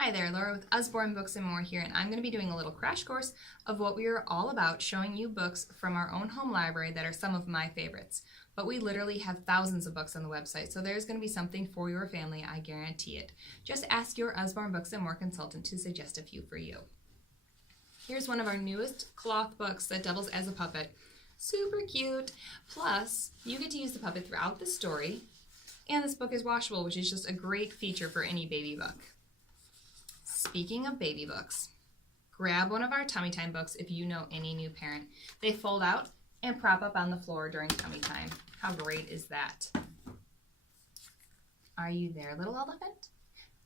Hi there, Laura with Usborne Books and More here, and I'm going to be doing a little crash course of what we are all about, showing you books from our own home library that are some of my favorites. But we literally have thousands of books on the website, so there's going to be something for your family, I guarantee it. Just ask your Usborne Books and More consultant to suggest a few for you. Here's one of our newest cloth books that doubles as a puppet. Super cute! Plus, you get to use the puppet throughout the story, and this book is washable, which is just a great feature for any baby book. Speaking of baby books, grab one of our Tummy Time books if you know any new parent. They fold out and prop up on the floor during tummy time. How great is that? Are you there, little elephant?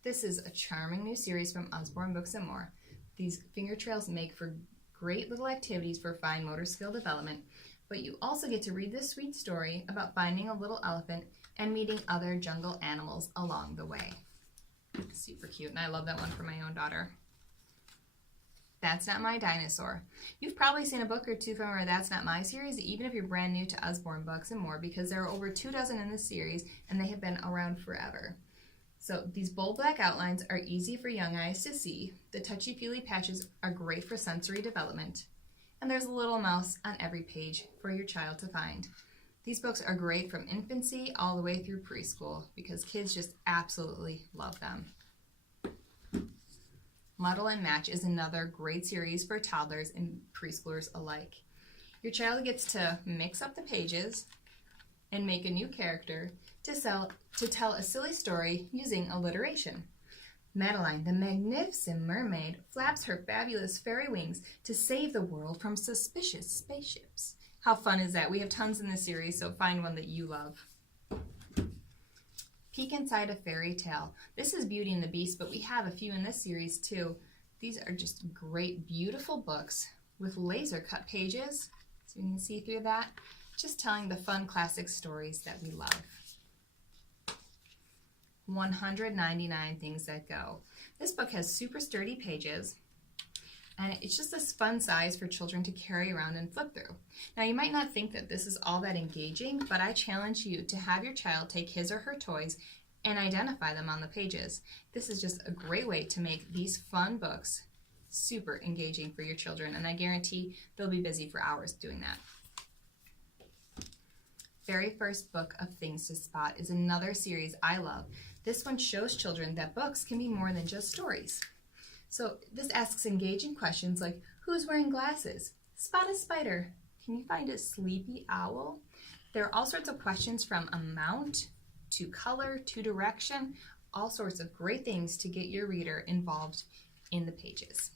This is a charming new series from Usborne Books and More. These finger trails make for great little activities for fine motor skill development, but you also get to read this sweet story about finding a little elephant and meeting other jungle animals along the way. Super cute, and I love that one for my own daughter. That's Not My Dinosaur. You've probably seen a book or two from our That's Not My series, even if you're brand new to Usborne Books and More, because there are over 24 in this series, and they have been around forever. So these bold black outlines are easy for young eyes to see. The touchy-feely patches are great for sensory development. And there's a little mouse on every page for your child to find. These books are great from infancy all the way through preschool because kids just absolutely love them. Muddle and Match is another great series for toddlers and preschoolers alike. Your child gets to mix up the pages and make a new character to tell a silly story using alliteration. Madeline, the magnificent mermaid, flaps her fabulous fairy wings to save the world from suspicious spaceships. How fun is that? We have tons in this series, so find one that you love. Peek Inside a Fairy Tale. This is Beauty and the Beast, but we have a few in this series too. These are just great, beautiful books with laser cut pages, so you can see through that, just telling the fun classic stories that we love. 199 Things That Go. This book has super sturdy pages, and it's just this fun size for children to carry around and flip through. Now, you might not think that this is all that engaging, but I challenge you to have your child take his or her toys and identify them on the pages. This is just a great way to make these fun books super engaging for your children, and I guarantee they'll be busy for hours doing that. Very First Book of Things to Spot is another series I love. This one shows children that books can be more than just stories. So this asks engaging questions like, who's wearing glasses? Spot a spider. Can you find a sleepy owl? There are all sorts of questions from amount to color to direction, all sorts of great things to get your reader involved in the pages.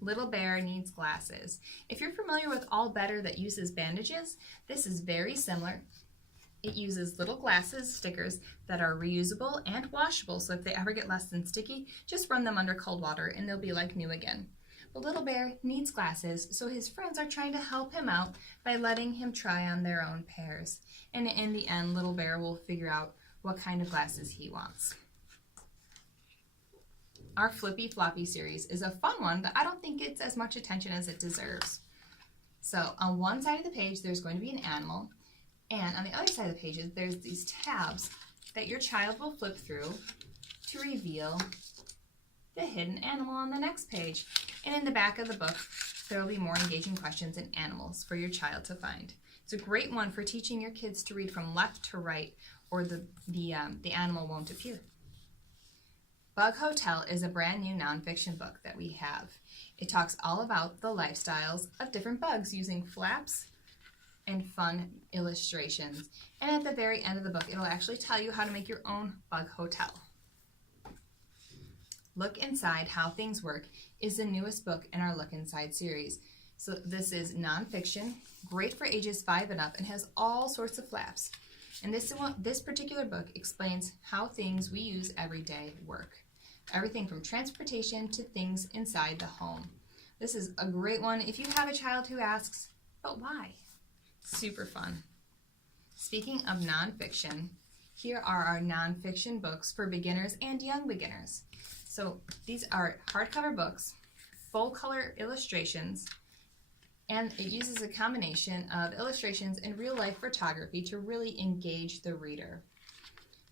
Little Bear Needs Glasses. If you're familiar with All Better that uses bandages, this is very similar. It uses little glasses stickers that are reusable and washable, so if they ever get less than sticky, just run them under cold water and they'll be like new again. But Little Bear needs glasses, so his friends are trying to help him out by letting him try on their own pairs. And in the end, Little Bear will figure out what kind of glasses he wants. Our Flippy Floppy series is a fun one, but I don't think it's as much attention as it deserves. So on one side of the page, there's going to be an animal. And on the other side of the pages, there's these tabs that your child will flip through to reveal the hidden animal on the next page. And in the back of the book, there will be more engaging questions and animals for your child to find. It's a great one for teaching your kids to read from left to right, or the animal won't appear. Bug Hotel is a brand new nonfiction book that we have. It talks all about the lifestyles of different bugs using flaps and fun illustrations. And at the very end of the book, it'll actually tell you how to make your own bug hotel. Look Inside How Things Work is the newest book in our Look Inside series. So this is nonfiction, great for ages 5 and up, and has all sorts of flaps. And this particular book explains how things we use every day work. Everything from transportation to things inside the home. This is a great one if you have a child who asks, but why? Super fun. Speaking of nonfiction, here are our nonfiction books for beginners and young beginners. So these are hardcover books, full color illustrations, and it uses a combination of illustrations and real life photography to really engage the reader.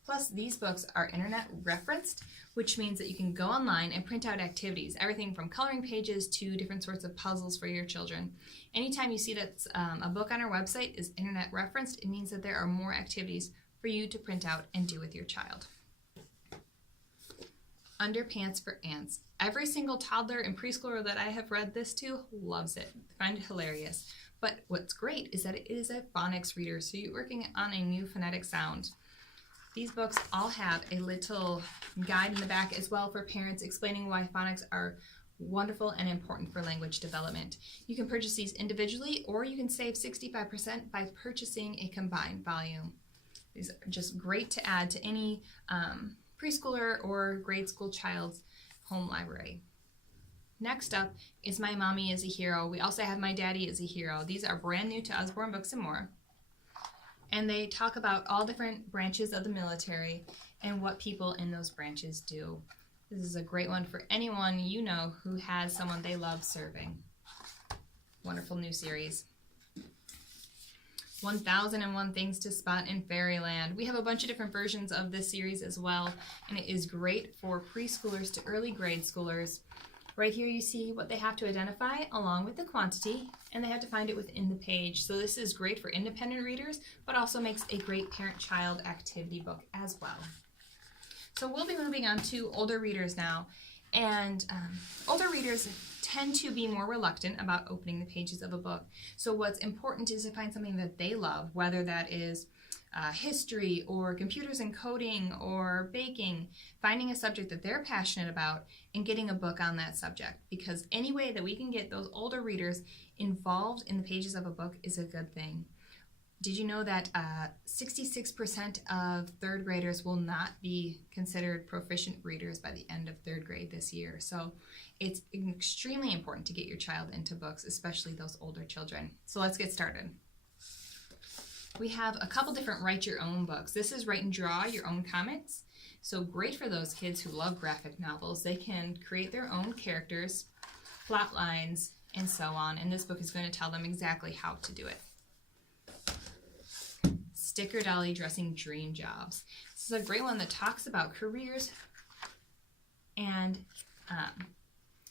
Plus, these books are internet referenced, which means that you can go online and print out activities, everything from coloring pages to different sorts of puzzles for your children. Anytime you see that a book on our website is internet referenced, it means that there are more activities for you to print out and do with your child. Underpants for Ants. Every single toddler and preschooler that I have read this to loves it. I find it hilarious. But what's great is that it is a phonics reader, so you're working on a new phonetic sound. These books all have a little guide in the back as well for parents explaining why phonics are wonderful and important for language development. You can purchase these individually, or you can save 65% by purchasing a combined volume. These are just great to add to any preschooler or grade school child's home library. Next up is My Mommy is a Hero. We also have My Daddy is a Hero. These are brand new to Usborne Books and More. And they talk about all different branches of the military and what people in those branches do. This is a great one for anyone you know who has someone they love serving. Wonderful new series. 1001 Things to Spot in Fairyland. We have a bunch of different versions of this series as well, and it is great for preschoolers to early grade schoolers. Right here you see what they have to identify along with the quantity, and they have to find it within the page. So this is great for independent readers, but also makes a great parent-child activity book as well. So we'll be moving on to older readers now, and older readers tend to be more reluctant about opening the pages of a book. So what's important is to find something that they love, whether that is history or computers and coding or baking, finding a subject that they're passionate about and getting a book on that subject, because any way that we can get those older readers involved in the pages of a book is a good thing. Did you know that 66% of third graders will not be considered proficient readers by the end of third grade this year? So it's extremely important to get your child into books, especially those older children. So let's get started. We have a couple different write your own books. This is write and draw your own comics. So great for those kids who love graphic novels. They can create their own characters, plot lines, and so on. And this book is going to tell them exactly how to do it. Sticker Dolly Dressing Dream Jobs. This is a great one that talks about careers, and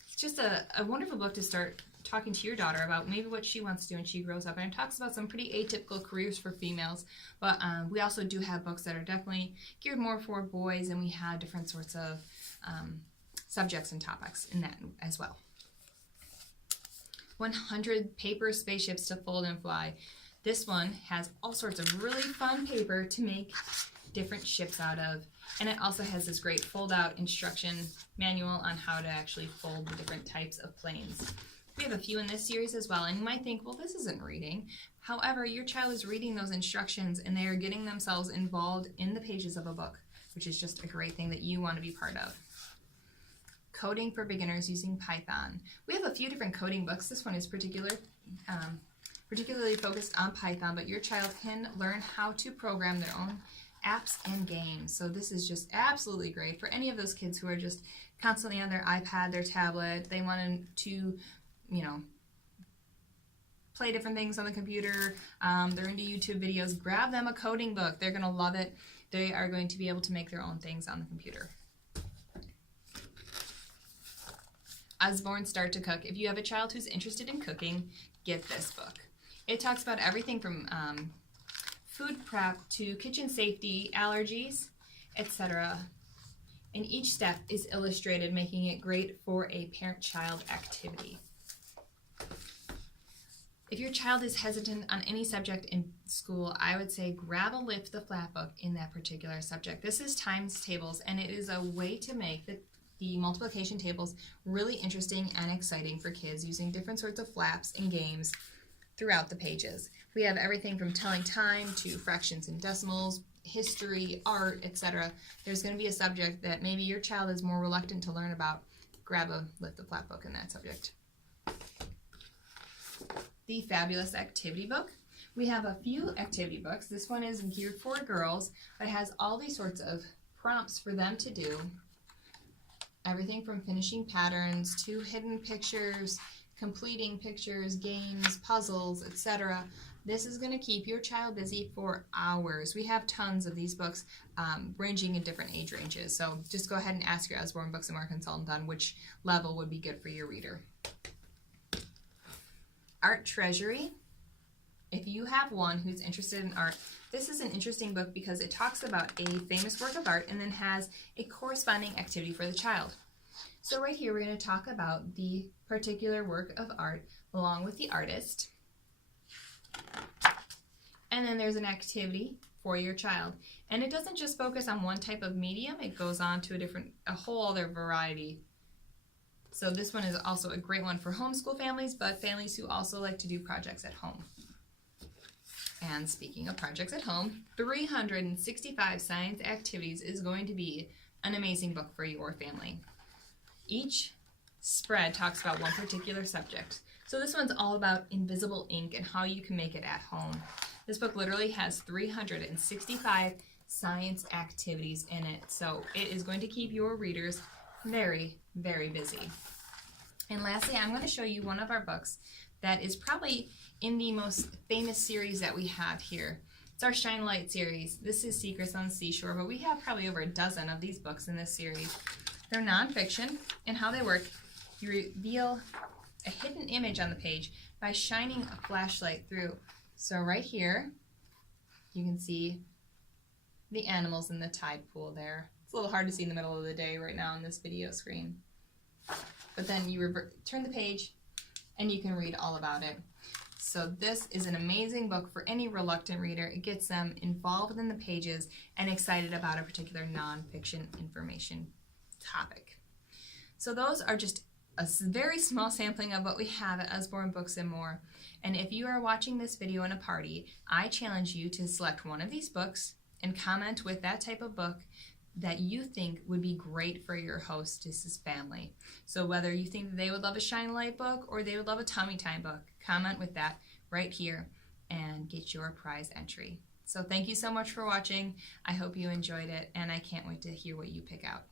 it's just a wonderful book to start talking to your daughter about maybe what she wants to do when she grows up. And it talks about some pretty atypical careers for females, but we also do have books that are definitely geared more for boys, and we have different sorts of subjects and topics in that as well. 100 Paper Spaceships to Fold and Fly. This one has all sorts of really fun paper to make different ships out of, and it also has this great fold-out instruction manual on how to actually fold the different types of planes. We have a few in this series as well, and you might think, well, this isn't reading. However, your child is reading those instructions, and they are getting themselves involved in the pages of a book, which is just a great thing that you want to be part of. Coding for Beginners Using Python. We have a few different coding books. This one is particularly focused on Python, but your child can learn how to program their own apps and games. So this is just absolutely great for any of those kids who are just constantly on their iPad, their tablet. They want to play different things on the computer. They're into YouTube videos. Grab them a coding book. They're going to love it. They are going to be able to make their own things on the computer. Usborne Start to Cook. If you have a child who's interested in cooking, get this book. It talks about everything from food prep to kitchen safety, allergies, etc. And each step is illustrated, making it great for a parent-child activity. If your child is hesitant on any subject in school, I would say grab a Lift the Flat book in that particular subject. This is times tables, and it is a way to make the multiplication tables really interesting and exciting for kids using different sorts of flaps and games throughout the pages. We have everything from telling time to fractions and decimals, history, art, etc. There's going to be a subject that maybe your child is more reluctant to learn about. Grab a Lift the Flat book in that subject. The Fabulous Activity Book. We have a few activity books. This one is geared for girls, but it has all these sorts of prompts for them to do. Everything from finishing patterns to hidden pictures, completing pictures, games, puzzles, etc. This is going to keep your child busy for hours. We have tons of these books ranging in different age ranges. So just go ahead and ask your Usborne Books and More consultant on which level would be good for your reader. Art Treasury. If you have one who's interested in art, this is an interesting book because it talks about a famous work of art and then has a corresponding activity for the child. So right here we're going to talk about the particular work of art along with the artist. And then there's an activity for your child. And it doesn't just focus on one type of medium, it goes on to a whole other variety. So this one is also a great one for homeschool families, but families who also like to do projects at home. And speaking of projects at home, 365 Science Activities is going to be an amazing book for your family. Each spread talks about one particular subject. So this one's all about invisible ink and how you can make it at home. This book literally has 365 science activities in it, so it is going to keep your readers very, very busy. And lastly, I'm going to show you one of our books that is probably in the most famous series that we have here. It's our Shine Light series. This is Secrets on the Seashore, but we have probably over a dozen of these books in this series. They're nonfiction, and how they work, you reveal a hidden image on the page by shining a flashlight through. So right here, you can see the animals in the tide pool there. It's a little hard to see in the middle of the day right now on this video screen. But then you turn the page and you can read all about it. So this is an amazing book for any reluctant reader. It gets them involved in the pages and excited about a particular nonfiction information topic. So those are just a very small sampling of what we have at Usborne Books and More. And if you are watching this video in a party, I challenge you to select one of these books and comment with that type of book that you think would be great for your hostess's family. So whether you think that they would love a Shine Light book or they would love a Tummy Time book, comment with that right here and get your prize entry. So thank you so much for watching. I hope you enjoyed it, and I can't wait to hear what you pick out.